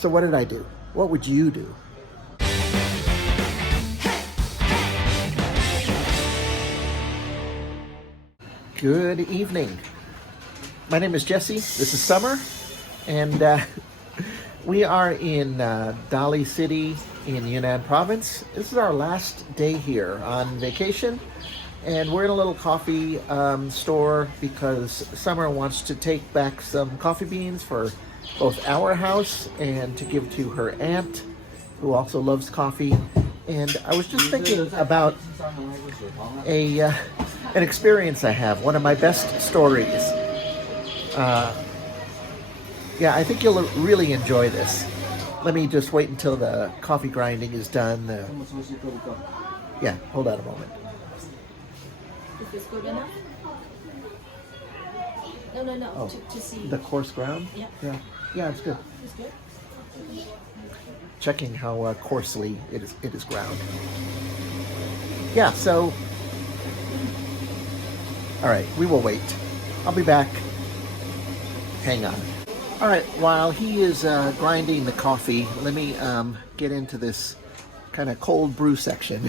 So what did I do? What would you do? Good evening. My name is Jesse. This is Summer, and we are in Dali City in Yunnan Province. This is our last day here on vacation, and we're in a little coffee store because Summer wants to take back some coffee beans for both our house and to give to her aunt, who also loves coffee. And I was just thinking about an experience I have, one of my best stories. Yeah, I think you'll really enjoy this. Let me just wait until the coffee grinding is done. Yeah, hold on a moment. Is this good enough? No. Oh, to see. the coarse ground? Yeah, it's good. It's good. Checking how coarsely it is ground. Yeah, so, all right, we will wait. I'll be back. Hang on. All right, while he is grinding the coffee, let me get into this kind of cold brew section.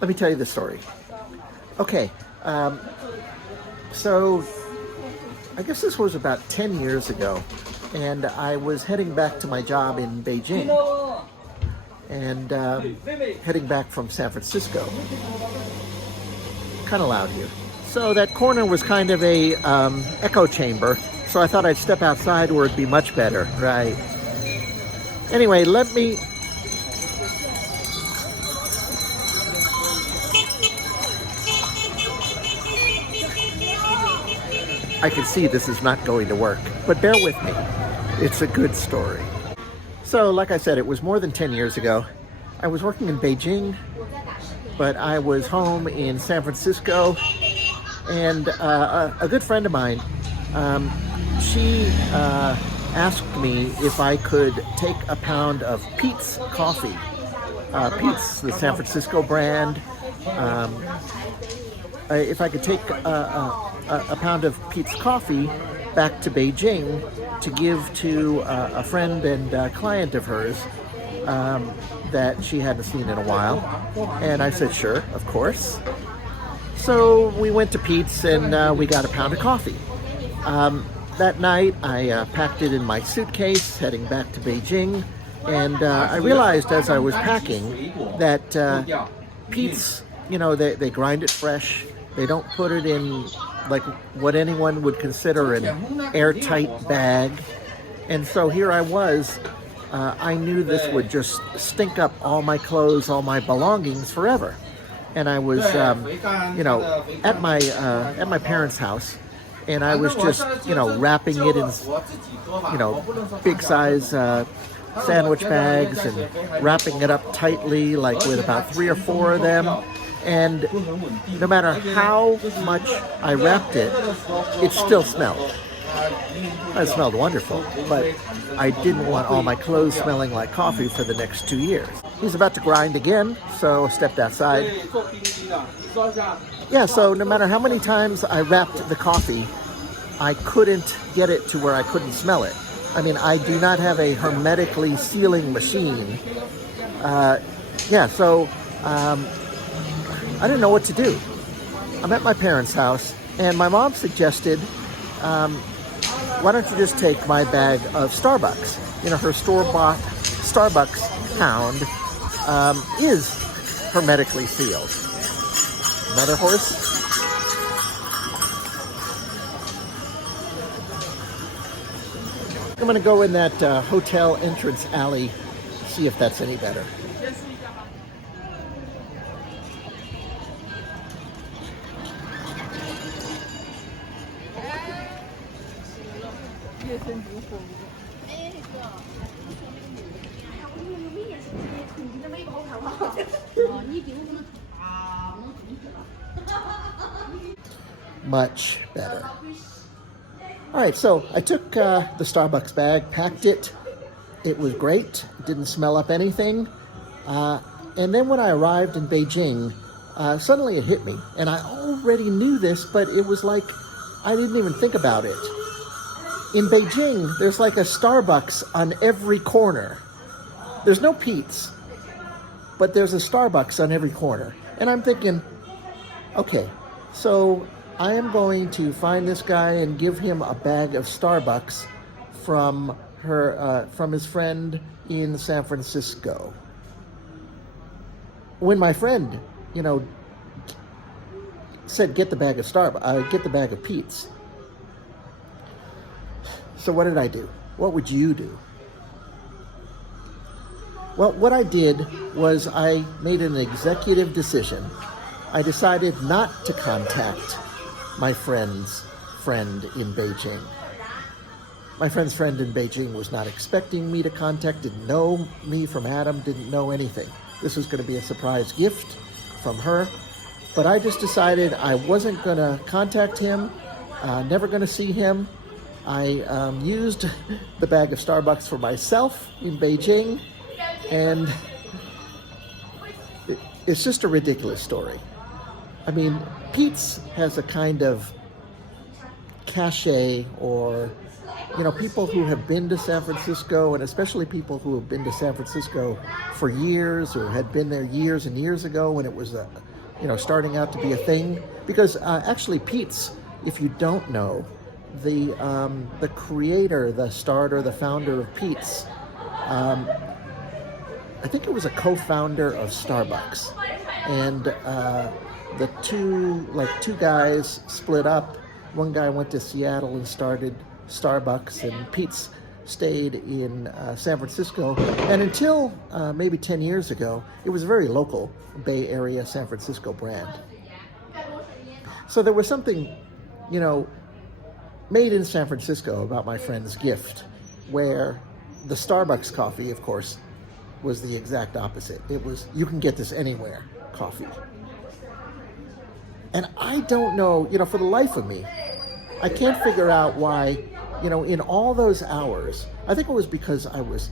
Let me tell you the story. Okay, so I guess this was about 10 years ago, and I was heading back to my job in Beijing and heading back from San Francisco. Kind of loud here. So that corner was kind of a echo chamber, so I thought I'd step outside where it'd be much better, right? Anyway, let me... I can see this is not going to work, but bear with me. It's a good story. So, like I said, it was more than 10 years ago. I was working in Beijing, but I was home in San Francisco, and a good friend of mine, she asked me if I could take a pound of Peet's coffee. Peet's, the San Francisco brand. If I could take a pound of Peet's coffee back to Beijing to give to a friend and client of hers that she hadn't seen in a while. And I said, sure, of course. So we went to Peet's and we got a pound of coffee. That night I packed it in my suitcase heading back to Beijing, and I realized as I was packing that Peet's, you know, they grind it fresh. They don't put it in like what anyone would consider an airtight bag. And so here I was. I knew this would just stink up all my clothes, all my belongings forever. And I was, you know, at my parents' house, and I was just, you know, wrapping it in, you know, big size sandwich bags and wrapping it up tightly, like with about 3 or 4 of them. And no matter how much I wrapped it, it still smelled. It smelled wonderful, but I didn't want all my clothes smelling like coffee for the next 2 years. He's about to grind again, so I stepped outside. Yeah, so no matter how many times I wrapped the coffee, I couldn't get it to where I couldn't smell it. I mean, I do not have a hermetically sealing machine. Yeah, so I didn't know what to do. I'm at my parents' house, and my mom suggested, why don't you just take my bag of Starbucks? You know, her store-bought Starbucks pound is hermetically sealed. Another horse? I'm gonna go in that hotel entrance alley, see if that's any better. Much better. All right, so I took the Starbucks bag, packed it. It was great. It didn't smell up anything. And then when I arrived in Beijing, suddenly it hit me. And I already knew this, but it was like I didn't even think about it. In Beijing, there's like a Starbucks on every corner. There's no Pete's, but there's a Starbucks on every corner. And I'm thinking, okay, so I am going to find this guy and give him a bag of Starbucks from his friend in San Francisco. When my friend, said get the bag of Pete's. So what did I do? What would you do? Well, what I did was I made an executive decision. I decided not to contact my friend's friend in Beijing. My friend's friend in Beijing was not expecting me to contact, didn't know me from Adam, didn't know anything. This was going to be a surprise gift from her. But I just decided I wasn't going to contact him, never going to see him. I used the bag of Starbucks for myself in Beijing, and it's just a ridiculous story. I mean, Pete's has a kind of cachet, or people who have been to San Francisco, and especially people who have been to San Francisco for years, or had been there years and years ago when it was starting out to be a thing. Because actually Pete's, if you don't know, the creator, the starter, the founder of Pete's, I think it was a co-founder of Starbucks, and the two guys split up. One guy went to Seattle and started Starbucks, and Pete's stayed in San Francisco. And until maybe 10 years ago, it was a very local Bay Area San Francisco brand. So there was something, made in San Francisco about my friend's gift, where the Starbucks coffee, of course, was the exact opposite. It was, you can get this anywhere coffee. And I don't know, for the life of me, I can't figure out why, in all those hours, I think it was because I was,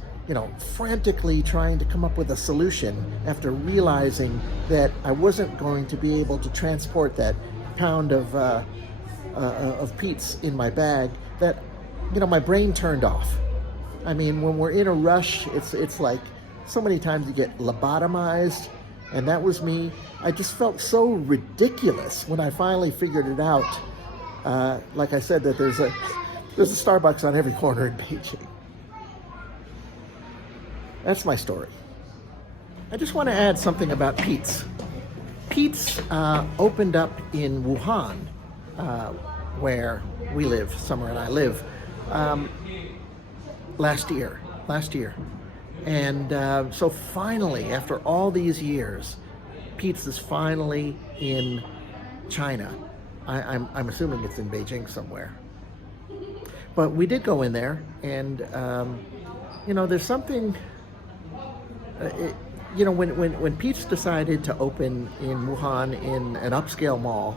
frantically trying to come up with a solution after realizing that I wasn't going to be able to transport that pound of Pete's in my bag, that, my brain turned off. I mean, when we're in a rush, it's like so many times you get lobotomized, and that was me. I just felt so ridiculous when I finally figured it out. Like I said, that there's a Starbucks on every corner in Beijing. That's my story. I just want to add something about Pete's. Pete's opened up in Wuhan, where we live, Summer and I live, last year. And so finally, after all these years, Pete's is finally in China. I'm assuming it's in Beijing somewhere. But we did go in there, and there's something. When Pete's decided to open in Wuhan in an upscale mall,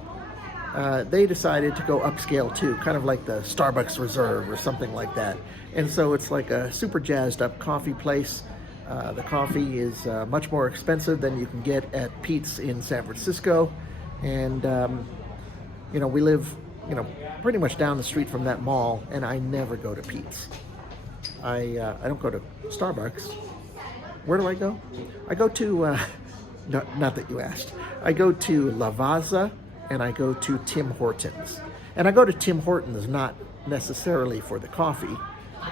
they decided to go upscale too, kind of like the Starbucks Reserve or something like that. And so it's like a super jazzed up coffee place. The coffee is much more expensive than you can get at Pete's in San Francisco. And, we live, pretty much down the street from that mall, and I never go to Pete's. I don't go to Starbucks. Where do I go? I go to, not that you asked, I go to Lavazza, and I go to Tim Hortons. And I go to Tim Hortons not necessarily for the coffee,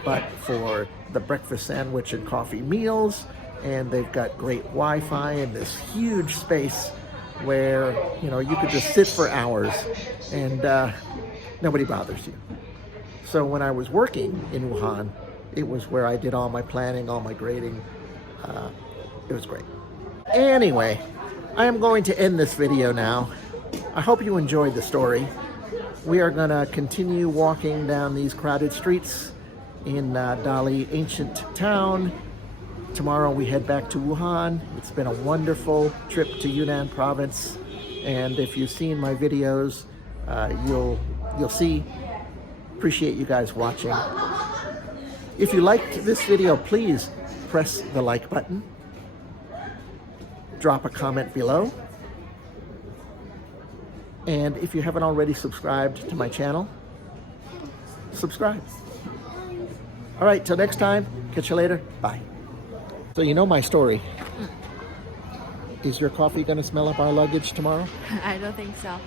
but for the breakfast sandwich and coffee meals. And they've got great Wi-Fi and this huge space where, you could just sit for hours and nobody bothers you. So when I was working in Wuhan, it was where I did all my planning, all my grading. It was great. Anyway, I am going to end this video now. I hope you enjoyed the story. We are going to continue walking down these crowded streets in Dali ancient town. Tomorrow we head back to Wuhan. It's been a wonderful trip to Yunnan Province, and if you've seen my videos, you'll see. Appreciate you guys watching. If you liked this video, please press the like button. Drop a comment below. And if you haven't already subscribed to my channel, subscribe. All right, till next time. Catch you later. Bye. So you know my story. Is your coffee going to smell up our luggage tomorrow? I don't think so.